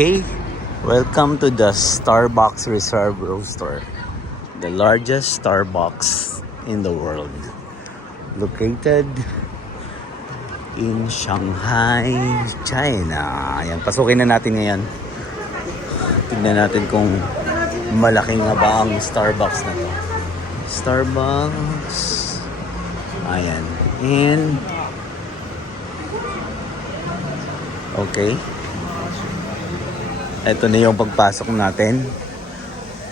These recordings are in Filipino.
Okay, welcome to the Starbucks Reserve Roaster, the largest Starbucks in the world, located in Shanghai, China. Ayan, pasukin na natin ngayon. Tingnan natin kung malaking nga ba ang Starbucks na to. Starbucks. Ayan. And okay. Ito na yung pagpasok natin.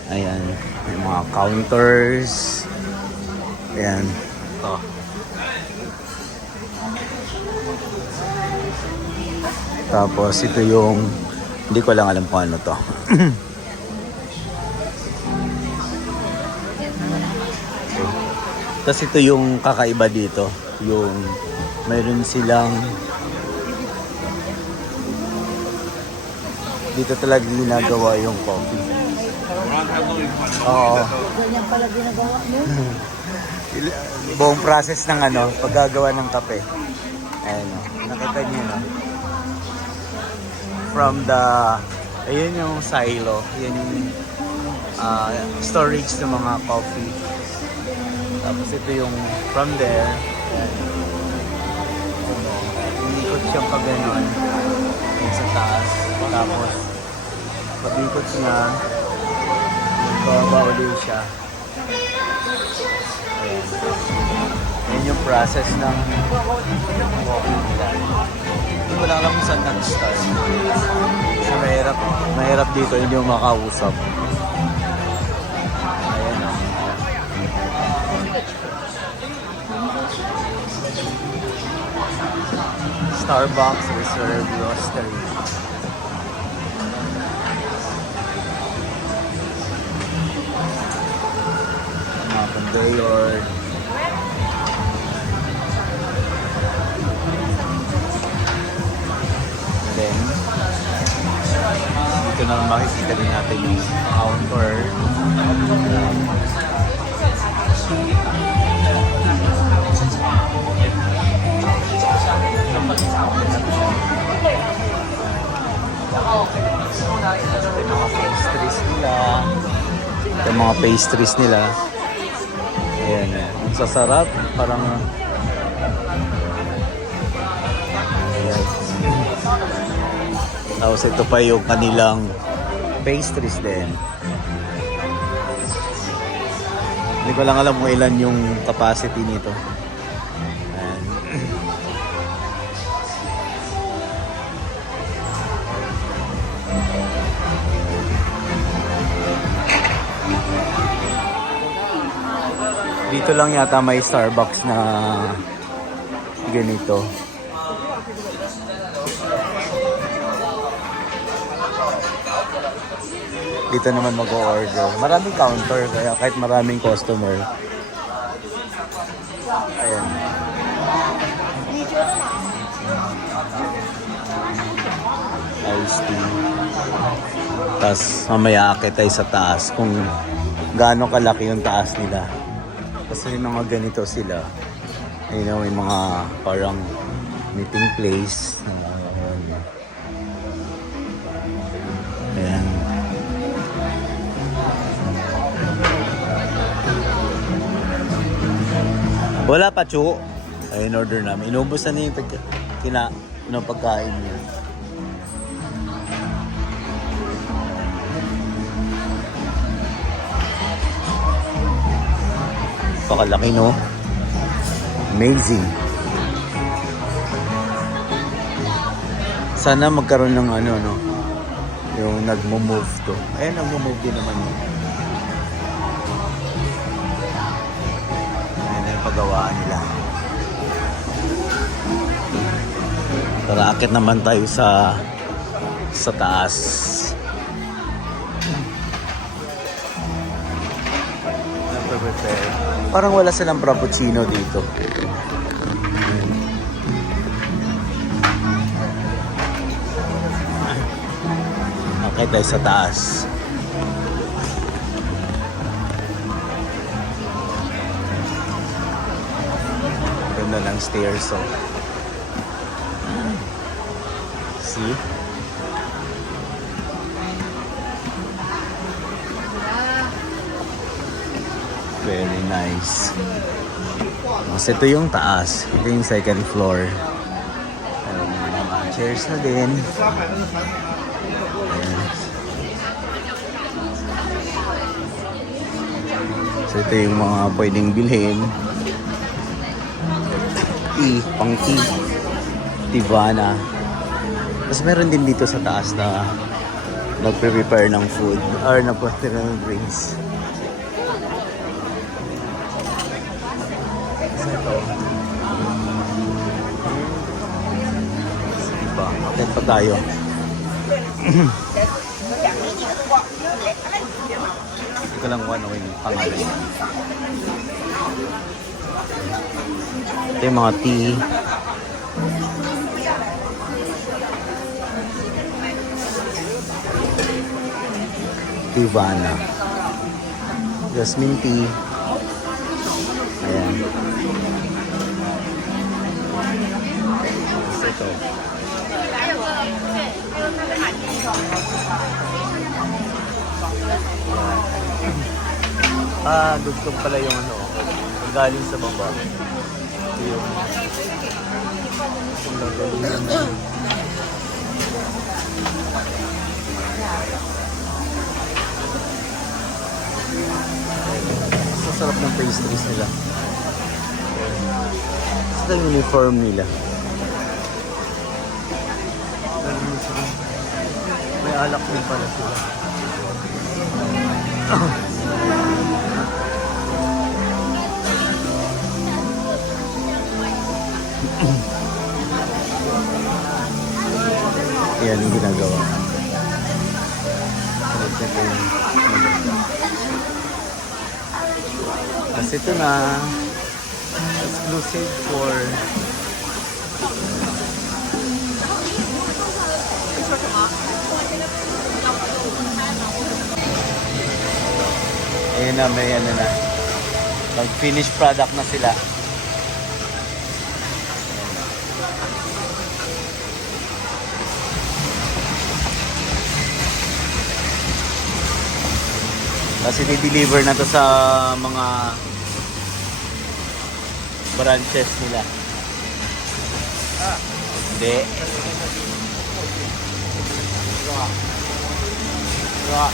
Ayan. May mga counters. Ayan. Ito. Tapos ito yung hindi ko lang alam kung ano to. Tapos ito yung kakaiba dito. Yung mayroon silang dito talaga ginagawa yung coffee. Oo. Ganyan pala ginagawa mo? Buong process ng paggagawa ng kape. Ayan o. Nakita niyo no? From the, ayun yung silo. Yan yung storage ng mga coffee. Tapos ito yung from there. Ayan. Unikot siyang pag ganon. Yung sa taas. Tapos pag-ikot niya, bababa ulit siya. Ayan. Ayan yung process ng coffee nila. Hindi ko lang alam kung saan nag-start. Kasi mahirap dito, hindi yung makausap. Ayan o. Starbucks Reserve Roastery. Conveyor. Then dito na makikita din natin yung counter. Yung mga pastries nila. Ayan, ang sasarap, parang ayan. Tapos ito pa yung kanilang pastries din. Hindi ko lang alam kung ilan yung capacity nito. Ayan. Dito lang yata may Starbucks na ganito. Dito naman mag-o-order. Maraming counter kaya kahit maraming customer. Ayan. Iced tea. Tapos mamaya akit tayo sa taas kung gaano kalaki yung taas nila. Kasi yung mga ganito sila. You know, may mga parang meeting place. Ayan. Wala pa, Chu. Ayun, order namin. Inubos na yung pagkain niya. Pakalaki, no? Amazing. Sana magkaroon ng no? Yung nagmo-move to. Ayan, nagmo-move din naman yun. Ayan na yung paggawaan nila. Tara, akit naman tayo sa taas. Parang wala silang frappuccino dito. Okay, tayo sa taas. Ganda ng stairs, oh. See? Very nice. Mas ito yung taas. Ito yung second floor. Ayan, may mga chairs na din. Ayan. So ito yung mga pwedeng bilhin. Pang tea. Tivana. Tapos meron din dito sa taas na nagpe-prepare ng food or nagpe-prepare ng drinks. Ito. Sige pa. Akit pa tayo. Hindi ko lang ano yung pangalan. Ito yung mga tea. Tivana. Jasmine tea. Ayan. Ito. Dugtong pala yung ano. Galing sa baba. Ito yung gagaling. Sarap ng pastries nila. Ito yung uniform nila. May alak din pala sila. Yan yung ginagawa. Kasi ito na exclusive for ayun na, may ano na pag finished product na sila. Kasi di-deliver na to sa mga branches nila. Hindi. Diba?